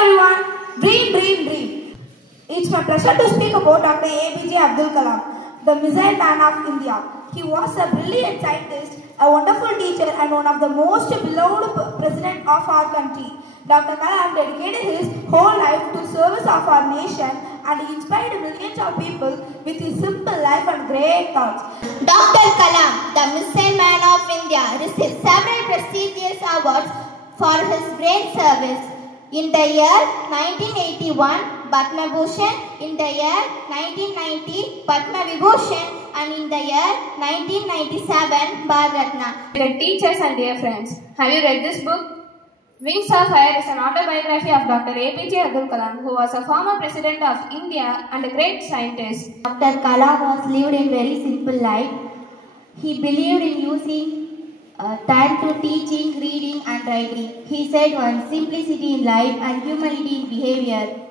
everyone, dream, dream, dream. It's my pleasure to speak about Dr. APJ Abdul Kalam, the missile man of India. He was a brilliant scientist, a wonderful teacher and one of the most beloved president of our country. Dr. Kalam dedicated his whole life to service of our nation and he inspired millions of people with his simple life and great thoughts. Dr. Kalam, the missile man of India, received several prestigious awards for his great service. In the year 1981, Padma Bhushan, in the year 1990, Padma Vibhushan, and in the year 1997, Bharat Ratna. Dear teachers and dear friends, have you read this book? Wings of Fire is an autobiography of Dr. APJ Abdul Kalam, who was a former president of India and a great scientist. Dr. Kalam was lived a very simple life. He believed in using time to teaching, reading and writing. He said once, simplicity in life and humility in behavior.